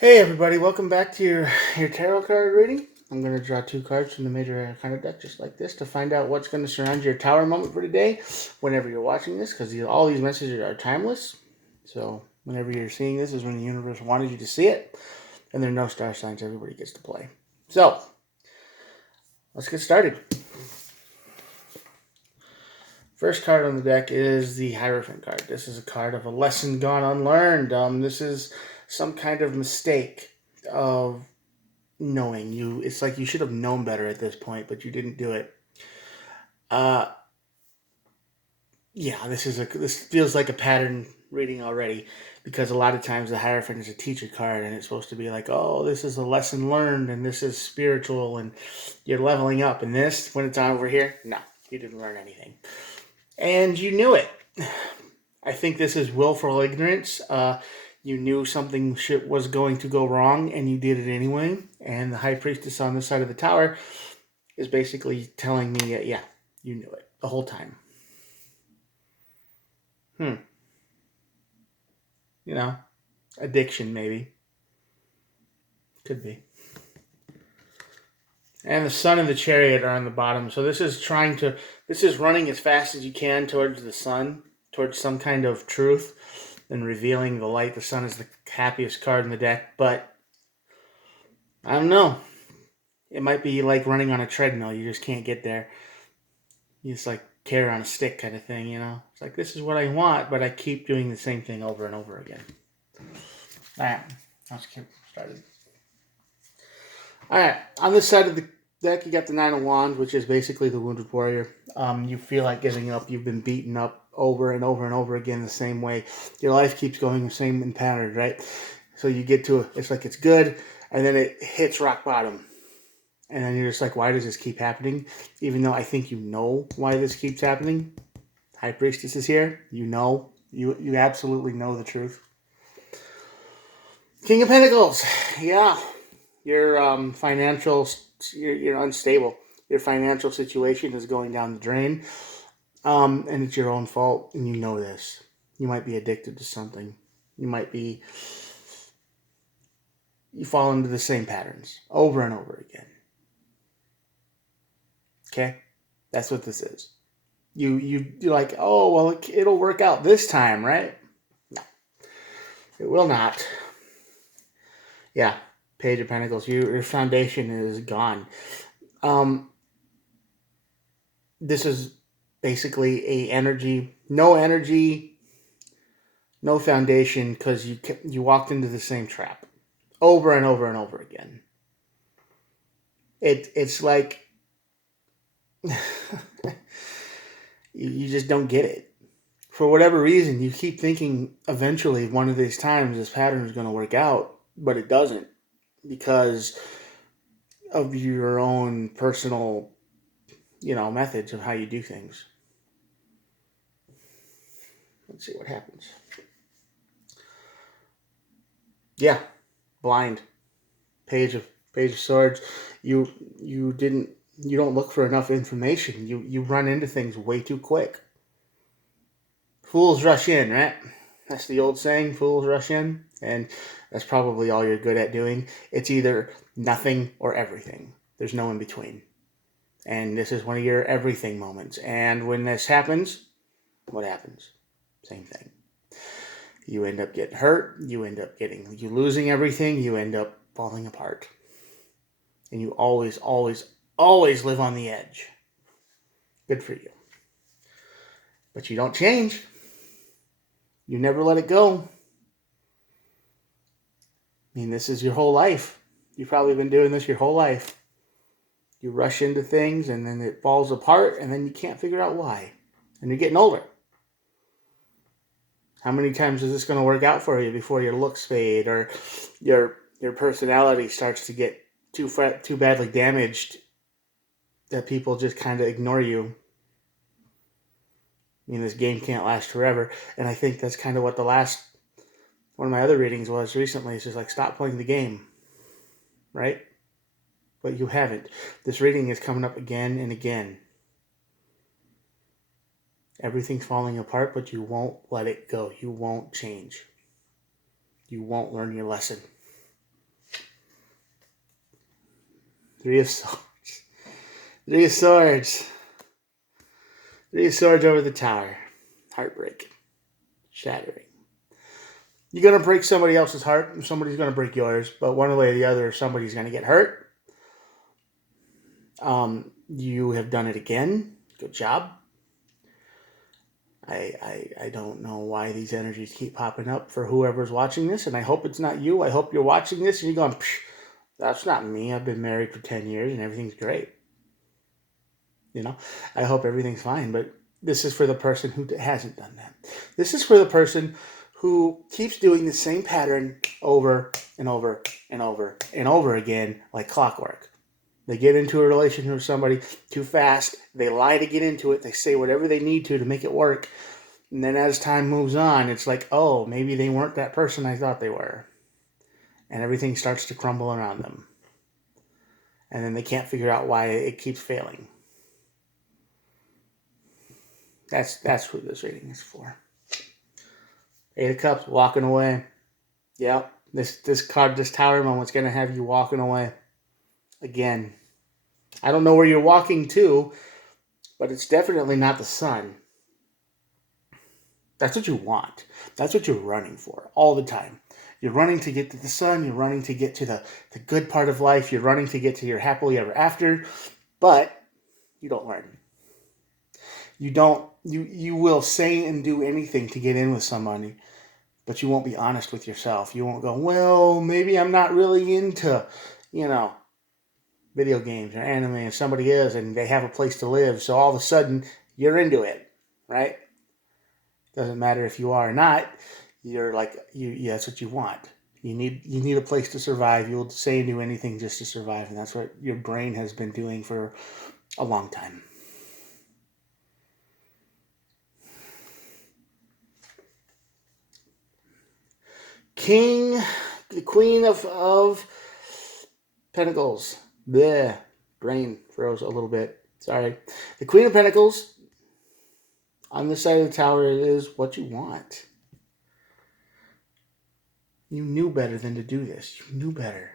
Hey everybody, welcome back to your tarot card reading. I'm going to draw two cards from the Major Arcana deck just like this to find out what's going to surround your tower moment for today whenever you're watching this, because all these messages are timeless. So whenever you're seeing this is when the universe wanted you to see it, and there are no star signs, everybody gets to play. So let's get started. First card on the deck is the Hierophant card. This is a card of a lesson gone unlearned. This is some kind of mistake of knowing you. It's like you should have known better at this point, but you didn't do it. Uh, yeah, this feels like a pattern reading already, because a lot of times the Hierophant is a teacher card, and it's supposed to be like, oh, this is a lesson learned, and this is spiritual, and you're leveling up. And this, when it's on over here, no, you didn't learn anything, and you knew it. I think this is willful ignorance. You knew something shit was going to go wrong, and you did it anyway. And the High Priestess on this side of the tower is basically telling me, yeah, you knew it the whole time. You know, addiction maybe. Could be. And the sun and the chariot are on the bottom. So this is running as fast as you can towards the sun, towards some kind of truth, and revealing the light. The sun is the happiest card in the deck, but I don't know. It might be like running on a treadmill. You just can't get there. You just like carrot on a stick kind of thing, you know? It's like, this is what I want, but I keep doing the same thing over and over again. All right, let's get started. All right, on this side of the deck, you got the Nine of Wands, which is basically the Wounded Warrior. You feel like giving up. You've been beaten up over and over and over again the same way. Your life keeps going the same in patterns, right? So you get to, it's like it's good, and then it hits rock bottom. And then you're just like, why does this keep happening? Even though I think you know why this keeps happening. High Priestess is here. You know. You absolutely know the truth. King of Pentacles. Yeah. Your you're unstable. Your financial situation is going down the drain. And it's your own fault, and you know this. You might be addicted to something. You fall into the same patterns over and over again. Okay? That's what this is. You're like, oh, well, it'll work out this time, right? No, it will not. Yeah, Page of Pentacles. Your foundation is gone. This is basically no energy, no foundation, because you walked into the same trap over and over and over again. It's like you just don't get it. For whatever reason, you keep thinking eventually one of these times this pattern is going to work out, but it doesn't, because of your own personal, methods of how you do things. Let's see what happens. Yeah, blind. Page of Swords. You don't look for enough information. You run into things way too quick. Fools rush in, right? That's the old saying, fools rush in. And that's probably all you're good at doing. It's either nothing or everything. There's no in between. And this is one of your everything moments. And when this happens, what happens? Same thing. You end up getting hurt. You losing everything. You end up falling apart. And you always, always, always live on the edge. Good for you. But you don't change. You never let it go. I mean, this is your whole life. You've probably been doing this your whole life. You rush into things, and then it falls apart, and then you can't figure out why. And you're getting older. How many times is this going to work out for you before your looks fade, or your personality starts to get too badly damaged that people just kind of ignore you? I mean, this game can't last forever, and I think that's kind of what one of my other readings was recently. It's just like, stop playing the game, right? But you haven't. This reading is coming up again and again. Everything's falling apart, but you won't let it go. You won't change. You won't learn your lesson. Three of Swords. Three of Swords. Three of Swords over the Tower. Heartbreak. Shattering. You're going to break somebody else's heart, and somebody's going to break yours, but one way or the other, somebody's going to get hurt. You have done it again. Good job. I don't know why these energies keep popping up for whoever's watching this, and I hope it's not you. I hope you're watching this and you're going, that's not me. I've been married for 10 years and everything's great. You know, I hope everything's fine, but this is for the person who hasn't done that. This is for the person who keeps doing the same pattern over and over and over and over again like clockwork. They get into a relationship with somebody too fast. They lie to get into it. They say whatever they need to make it work. And then as time moves on, it's like, oh, maybe they weren't that person I thought they were. And everything starts to crumble around them. And then they can't figure out why it keeps failing. That's what this reading is for. Eight of Cups, walking away. Yep. This card, this Tower moment's going to have you walking away. Again. I don't know where you're walking to, but it's definitely not the sun. That's what you want. That's what you're running for all the time. You're running to get to the sun. You're running to get to the good part of life. You're running to get to your happily ever after, but you don't learn. You will say and do anything to get in with somebody, but you won't be honest with yourself. You won't go, well, maybe I'm not really into, video games or anime, and somebody is, and they have a place to live, so all of a sudden you're into it, right? Doesn't matter if you are or not. You're like, that's what you want. You need a place to survive. You'll say and do anything just to survive, and that's what your brain has been doing for a long time. The Queen of Pentacles. Bleh. Brain froze a little bit. Sorry. The Queen of Pentacles. On this side of the Tower, it is what you want. You knew better than to do this. You knew better.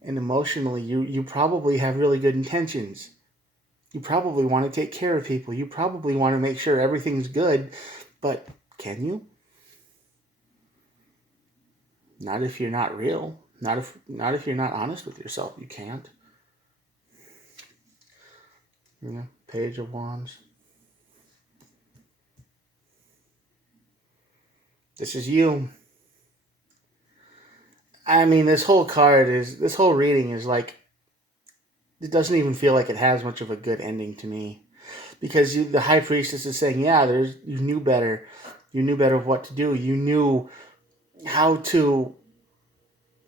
And emotionally, you probably have really good intentions. You probably want to take care of people. You probably want to make sure everything's good. But can you? Not if you're not real. Not if you're not honest with yourself. You can't. Page of Wands. This is you. I mean, this whole reading is like, it doesn't even feel like it has much of a good ending to me. Because the High Priestess is saying, you knew better. You knew better what to do. You knew how to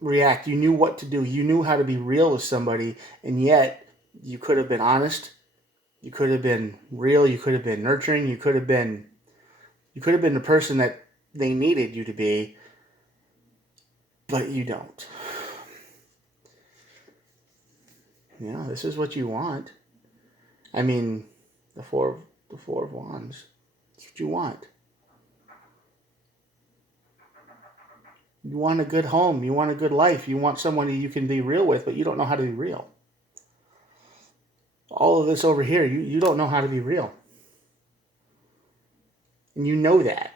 react. You knew what to do. You knew how to be real with somebody, and yet you could have been honest. You could have been real. You could have been nurturing. You could have been the person that they needed you to be, but you don't. This is what you want. I mean, the Four of Wands. That's what you want. You want a good home. You want a good life. You want someone you can be real with, but you don't know how to be real. All of this over here, you don't know how to be real. And you know that.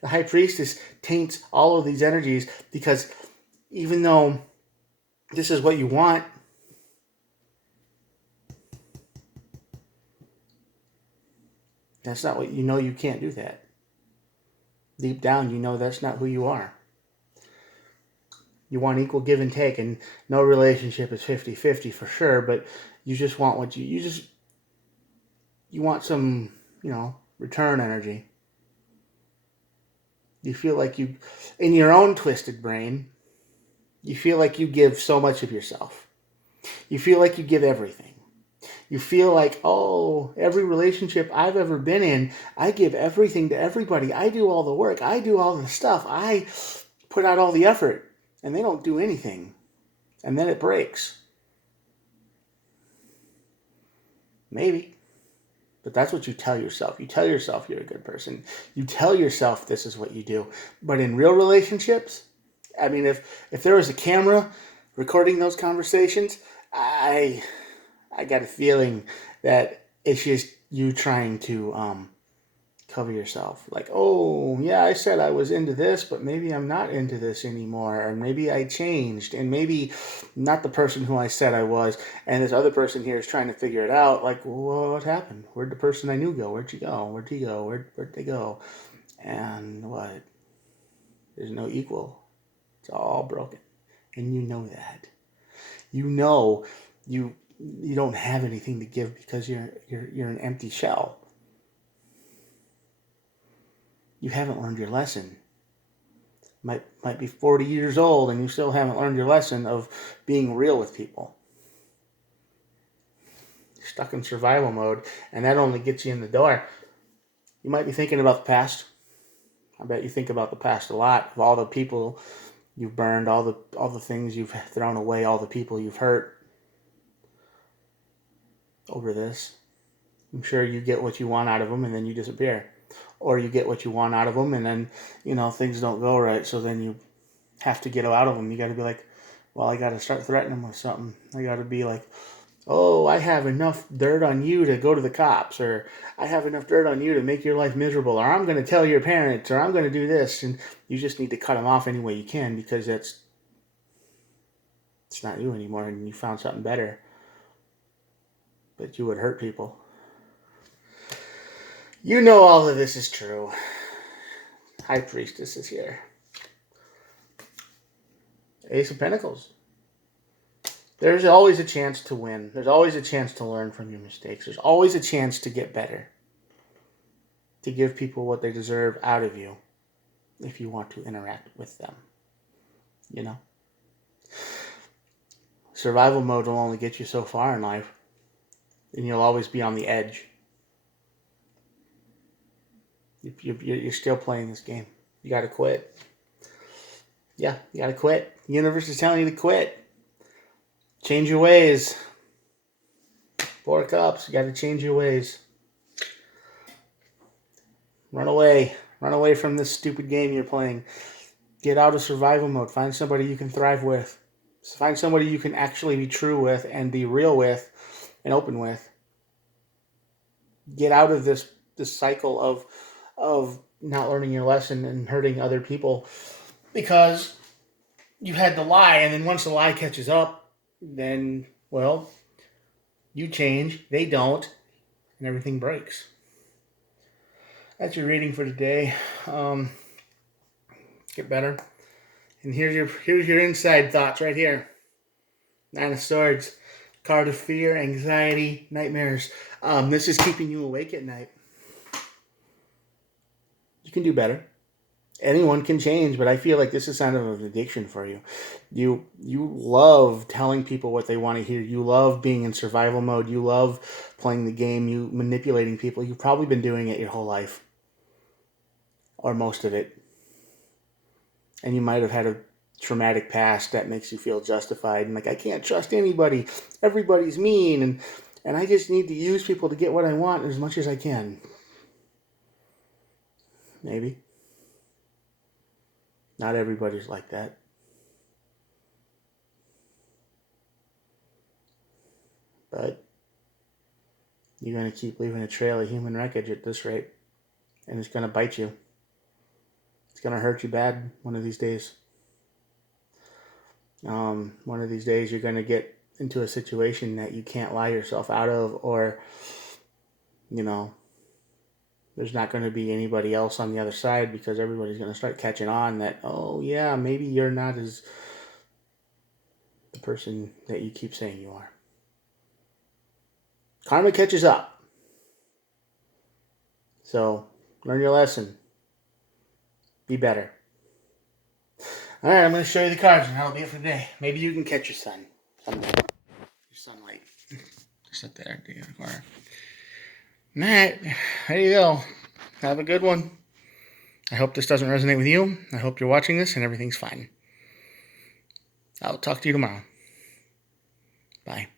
The High Priestess taints all of these energies because even though this is what you want, that's not what you can't do that. Deep down, that's not who you are. You want equal give and take, and no relationship is 50-50 for sure, but you just want what you want some, return energy. You feel like in your own twisted brain, you feel like you give so much of yourself. You feel like you give everything. You feel like, every relationship I've ever been in, I give everything to everybody. I do all the work. I do all the stuff. I put out all the effort. And they don't do anything. And then it breaks. Maybe. But that's what you tell yourself. You tell yourself you're a good person. You tell yourself this is what you do. But in real relationships, I mean, if there was a camera recording those conversations, I got a feeling that it's just you trying to cover yourself. Like, oh, yeah, I said I was into this, but maybe I'm not into this anymore. Or maybe I changed. And maybe not the person who I said I was. And this other person here is trying to figure it out. Like, well, what happened? Where'd the person I knew go? Where'd she go? Where'd he go? Where'd they go? And what? There's no equal. It's all broken. And you know that. You know you don't have anything to give because you're an empty shell. You haven't learned your lesson. Might be 40 years old and you still haven't learned your lesson of being real with people. You're stuck in survival mode, and that only gets you in the door. You might be thinking about the past. I bet you think about the past a lot, of all the people you've burned, all the things you've thrown away, all the people you've hurt over this. I'm sure you get what you want out of them and then you disappear. Or you get what you want out of them and then, things don't go right. So then you have to get out of them. You got to be like, well, I got to start threatening them with something. I got to be like, oh, I have enough dirt on you to go to the cops. Or I have enough dirt on you to make your life miserable. Or I'm going to tell your parents. Or I'm going to do this. And you just need to cut them off any way you can because it's not you anymore and you found something better. But you would hurt people. You know all of this is true. High Priestess is here. Ace of Pentacles. There's always a chance to win. There's always a chance to learn from your mistakes. There's always a chance to get better. To give people what they deserve out of you. If you want to interact with them. Survival mode will only get you so far in life. And you'll always be on the edge. You're still playing this game. You got to quit. Yeah, you got to quit. The universe is telling you to quit. Change your ways. 4 Cups. You got to change your ways. Run away. Run away from this stupid game you're playing. Get out of survival mode. Find somebody you can thrive with. Find somebody you can actually be true with and be real with and open with. Get out of this cycle of not learning your lesson and hurting other people because you had to lie, and then once the lie catches up, then, well, you change, they don't, and everything breaks. That's your reading for today. Get better. And here's your inside thoughts right here. 9 of Swords. Card of fear, anxiety, nightmares. This is keeping you awake at night. You can do better. Anyone can change, but I feel like this is kind of an addiction for you. You love telling people what they want to hear. You love being in survival mode. You love playing the game. You manipulating people. You've probably been doing it your whole life. Or most of it. And you might have had a traumatic past that makes you feel justified. And like, I can't trust anybody. Everybody's mean. And I just need to use people to get what I want as much as I can. Maybe. Not everybody's like that. But you're going to keep leaving a trail of human wreckage at this rate. And it's going to bite you. It's going to hurt you bad one of these days. One of these days you're going to get into a situation that you can't lie yourself out of, or, there's not going to be anybody else on the other side because everybody's going to start catching on that, oh yeah, maybe you're not as the person that you keep saying you are. Karma catches up. So, learn your lesson. Be better. All right, I'm going to show you the cards and that'll be it for today. Maybe you can catch your sun someday. Your sunlight. Just sit there in the corner. All right, there you go. Have a good one. I hope this doesn't resonate with you. I hope you're watching this and everything's fine. I'll talk to you tomorrow. Bye.